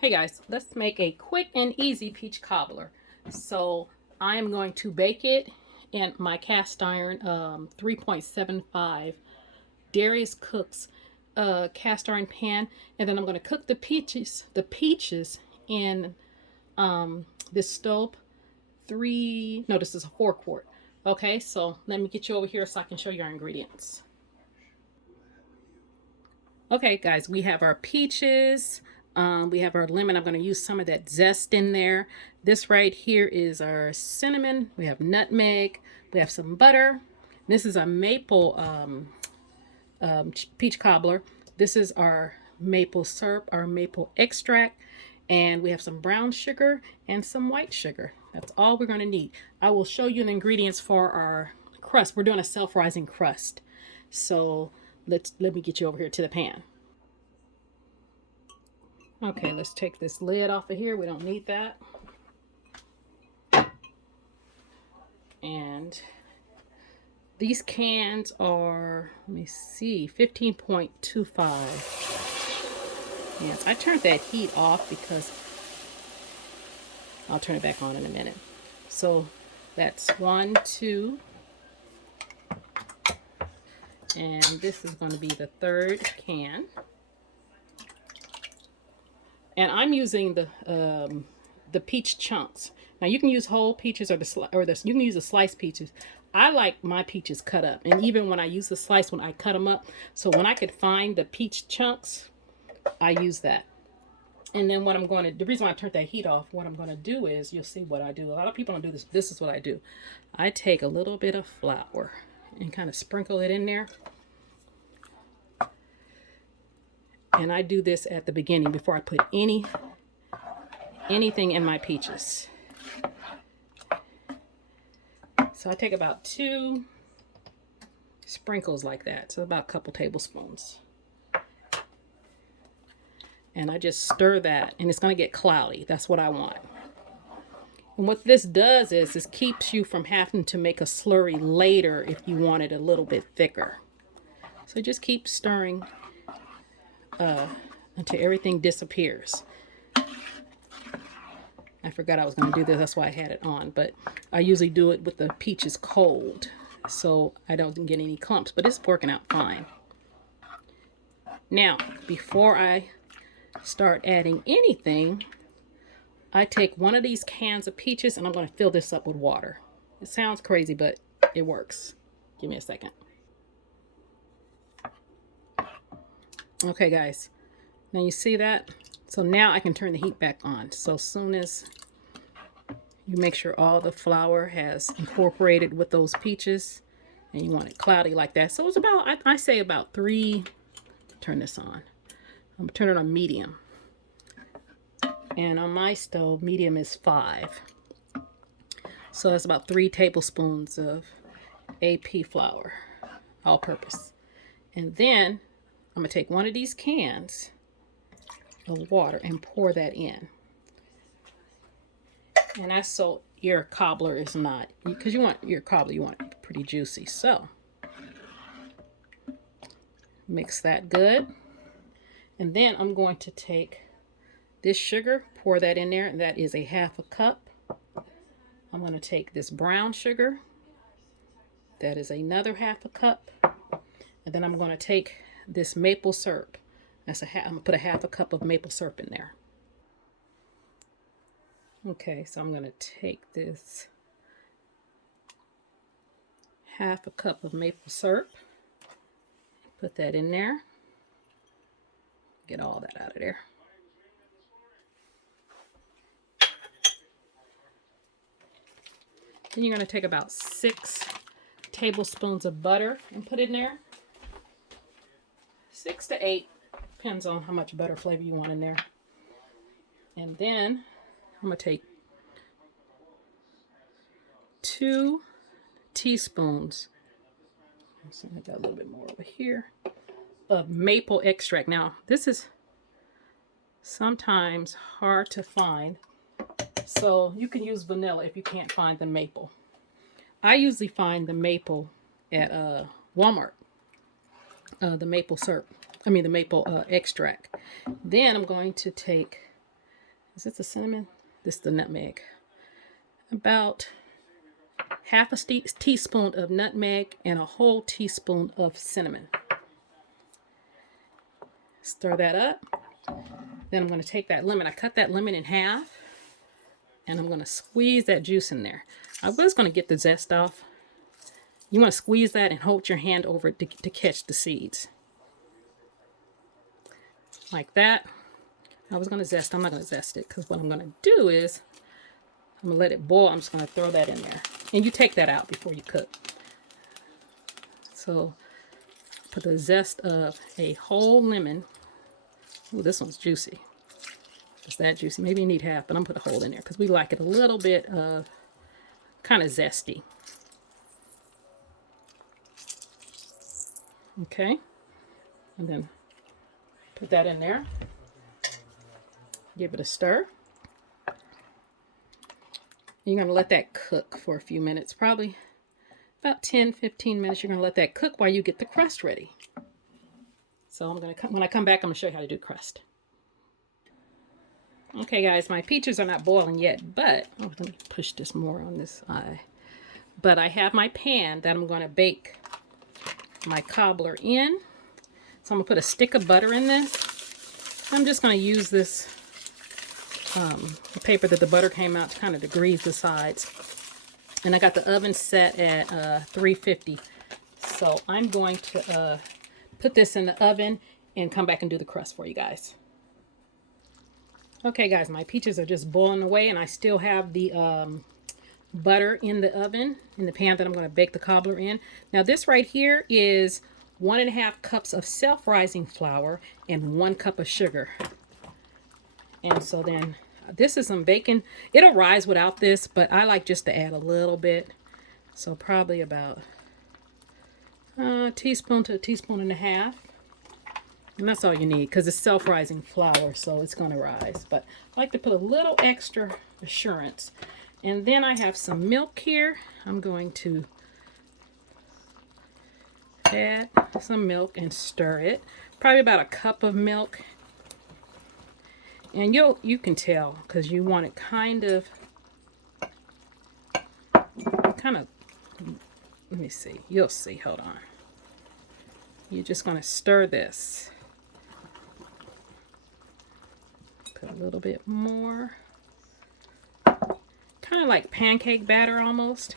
Hey guys, let's make a quick and easy peach cobbler. So I'm going to bake it in my cast iron 3.75 Darius Cooks cast iron pan, and then I'm going to cook the peaches in this stove. This is a 4-quart. Okay, so let me get you over here so I can show you our ingredients. Okay, guys, we have our peaches. We have our lemon. I'm going to use some of that zest in there. This right here is our cinnamon. We have nutmeg. We have some butter. This is a maple peach cobbler. This is our maple syrup, our maple extract. And we have some brown sugar and some white sugar. That's all we're going to need. I will show you the ingredients for our crust. We're doing a self-rising crust. So let me get you over here to the pan. Okay, let's take this lid off of here. We don't need that. And these cans are, let me see, 15.25. Yes, I turned that heat off because I'll turn it back on in a minute. So that's 1, 2. And this is going to be the third can. And I'm using the peach chunks. Now you can use whole peaches or you can use the sliced peaches. I like my peaches cut up, and even when I use the slice, when I cut them up, so when I could find the peach chunks, I use that. And then what I'm going to, the reason why I turned that heat off, what I'm going to do is, you'll see what I do. A lot of people don't do this. This is what I do. I take a little bit of flour and kind of sprinkle it in there. And I do this at the beginning before I put anything in my peaches. So I take about 2 sprinkles like that. So about a couple tablespoons. And I just stir that, and it's going to get cloudy. That's what I want. And what this does is this keeps you from having to make a slurry later if you want it a little bit thicker. So just keep stirring until everything disappears. I forgot I was going to do this. That's why I had it on. But I usually do it with the peaches cold, so I don't get any clumps. But it's working out fine. Now, before I start adding anything, I take one of these cans of peaches and I'm going to fill this up with water. It sounds crazy, but it works. Give me a second. Okay, guys. Now you see that? So now I can turn the heat back on. So as soon as you make sure all the flour has incorporated with those peaches, and you want it cloudy like that. So it's about, I say about 3, turn this on. I'm gonna turn it on medium. And on my stove, medium is 5. So that's about 3 tablespoons of AP flour, all purpose. And then I'm gonna take one of these cans of water and pour that in. And that's so your cobbler is not, because you want your cobbler, you want it pretty juicy. So mix that good. And then I'm going to take this sugar, pour that in there, and that is a 1/2 cup. I'm going to take this brown sugar. That is another 1/2 cup. And then I'm going to take this maple syrup. I'm going to put a 1/2 cup of maple syrup in there. Okay, so I'm going to take this 1/2 cup of maple syrup. Put that in there. Get all that out of there. Then you're going to take about 6 tablespoons of butter and put in there. 6 to 8, depends on how much butter flavor you want in there. And then I'm going to take 2 teaspoons. So I got a little bit more over here of maple extract. Now, this is sometimes hard to find, so you can use vanilla if you can't find the maple. I usually find the maple at Walmart, the maple syrup. The maple extract. Then I'm going to take Is this the cinnamon? This is the nutmeg. About half a teaspoon of nutmeg and a whole teaspoon of cinnamon. Stir that up. Then I'm going to take that lemon. I cut that lemon in half, and I'm going to squeeze that juice in there. I was going to get the zest off. You want to squeeze that and hold your hand over it to catch the seeds. Like that. I was going to zest. I'm not going to zest it because what I'm going to do is I'm going to let it boil. I'm just going to throw that in there. And you take that out before you cook. So put the zest of a whole lemon. Ooh, this one's juicy. It's that juicy. Maybe you need half, but I'm going to put a whole in there because we like it a little bit kind of zesty. Okay. And then put that in there. Give it a stir. You're going to let that cook for a few minutes, probably about 10-15 minutes. You're going to let that cook while you get the crust ready. So I'm going to when I come back, I'm going to show you how to do crust. Okay, guys, my peaches are not boiling yet, but let me push this more on this eye. But I have my pan that I'm going to bake my cobbler in. So I'm going to put a stick of butter in this. I'm just going to use this paper that the butter came out to kind of degrease the sides. And I got the oven set at 350. So I'm going to put this in the oven and come back and do the crust for you guys. Okay, guys, my peaches are just boiling away, and I still have the butter in the oven, in the pan that I'm going to bake the cobbler in. Now, this right here is 1.5 cups of self-rising flour and 1 cup of sugar. And so then this is some baking. It'll rise without this, but I like just to add a little bit. So probably about a teaspoon to a teaspoon and a half. And that's all you need because it's self-rising flour, so it's going to rise. But I like to put a little extra assurance. And then I have some milk here. I'm going to add some milk and stir it. Probably about a cup of milk. And you can tell because you want it kind of, let me see. You'll see. Hold on. You're just going to stir this. Put a little bit more. Kind of like pancake batter almost.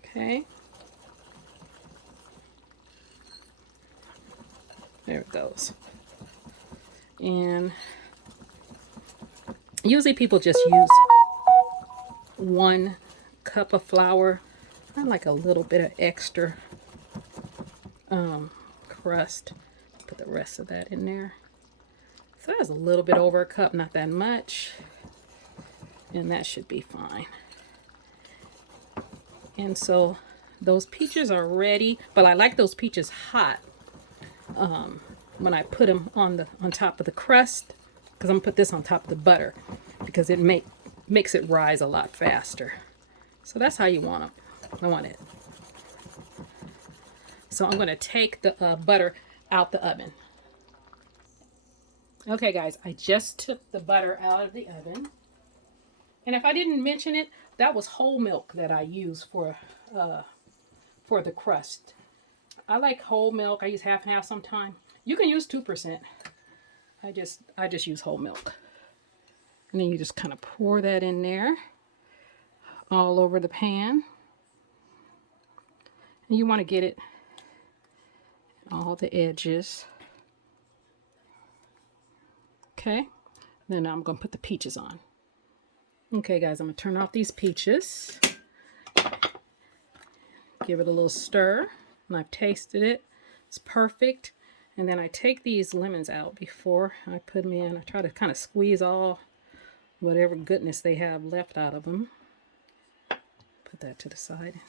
Okay. There it goes. And usually people just use 1 cup of flour. I like a little bit of extra crust. Put the rest of that in there. So that's a little bit over a cup, not that much. And that should be fine. And so those peaches are ready, but I like those peaches hot when I put them on top of the crust, because I'm gonna put this on top of the butter because it makes it rise a lot faster. So that's how you want them. I want it. So I'm going to take the butter out the oven. Okay, guys, I just took the butter out of the oven. And if I didn't mention it, that was whole milk that I use for the crust. I like whole milk. I use half and half sometimes. You can use 2%. I just use whole milk. And then you just kind of pour that in there all over the pan. And you want to get it all the edges. Okay. Then I'm going to put the peaches on. Okay, guys, I'm going to turn off these peaches. Give it a little stir. And I've tasted it. It's perfect. And then I take these lemons out before I put them in. I try to kind of squeeze all whatever goodness they have left out of them. Put that to the side.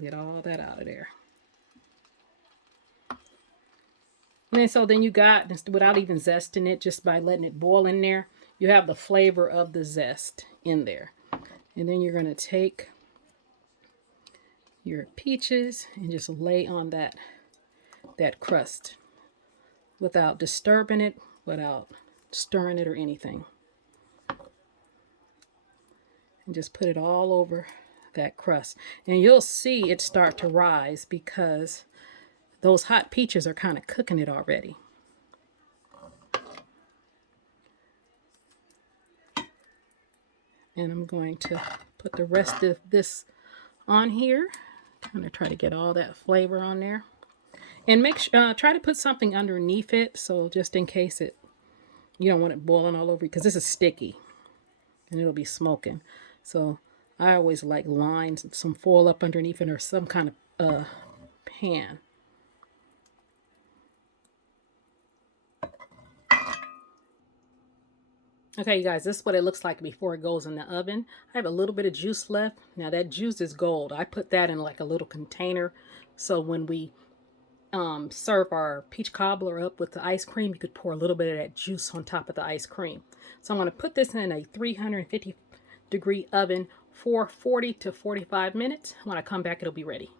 Get all that out of there. And so then you got, without even zesting it, just by letting it boil in there, you have the flavor of the zest in there. And then you're going to take your peaches and just lay on that crust. without disturbing it, without stirring it or anything. And just put it all over that crust. And you'll see it start to rise because those hot peaches are kind of cooking it already. And I'm going to put the rest of this on here. Kind of try to get all that flavor on there. And make sure, try to put something underneath it, so just in case you don't want it boiling all over, because this is sticky and it'll be smoking. So I always like lines, some foil up underneath it, or some kind of pan. Okay, you guys, this is what it looks like before it goes in the oven. I have a little bit of juice left. Now that juice is gold. I put that in like a little container, so when we serve our peach cobbler up with the ice cream, you could pour a little bit of that juice on top of the ice cream. So I'm going to put this in a 350-degree oven for 40 to 45 minutes. When I come back, it'll be ready.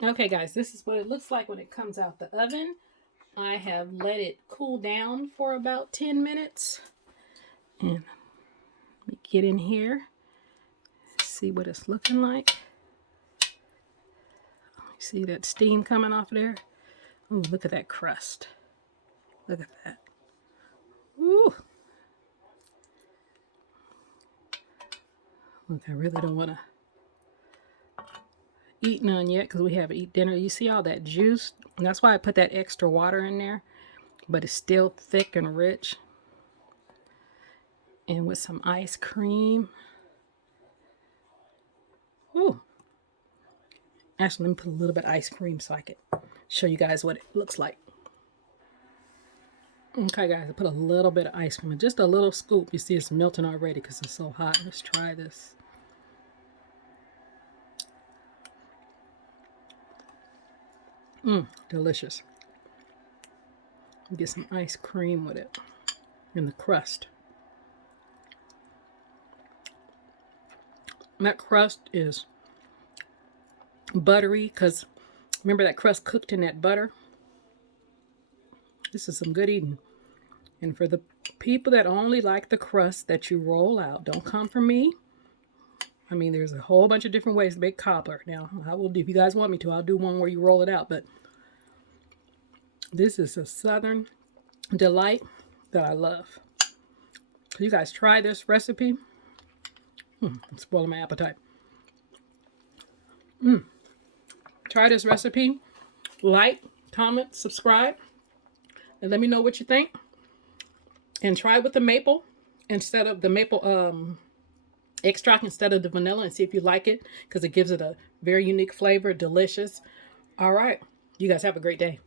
Okay, guys, this is what it looks like when it comes out the oven. I have let it cool down for about 10 minutes. And let me get in here, see what it's looking like. See that steam coming off there? Oh, look at that crust. Look at that. Woo! Look, I really don't want to eat none yet because we haven't eaten dinner. You see all that juice? And that's why I put that extra water in there. But it's still thick and rich. And with some ice cream. Ooh. Actually, let me put a little bit of ice cream so I can show you guys what it looks like. Okay, guys, I put a little bit of ice cream, just a little scoop. You see it's melting already because it's so hot. Let's try this. Delicious. Get some ice cream with it and the crust. And that crust is buttery because remember that crust cooked in that butter. This is some good eating. And for the people that only like the crust that you roll out, don't come for me. I mean, there's a whole bunch of different ways to make cobbler. Now, I will do, if you guys want me to, I'll do one where you roll it out. But this is a Southern delight that I love. So you guys try this recipe. I'm spoiling my appetite. Try this recipe. Like, comment, subscribe, and let me know what you think. And try with the maple instead of the maple extract instead of the vanilla, and see if you like it, because it gives it a very unique flavor. Delicious. All right. You guys have a great day.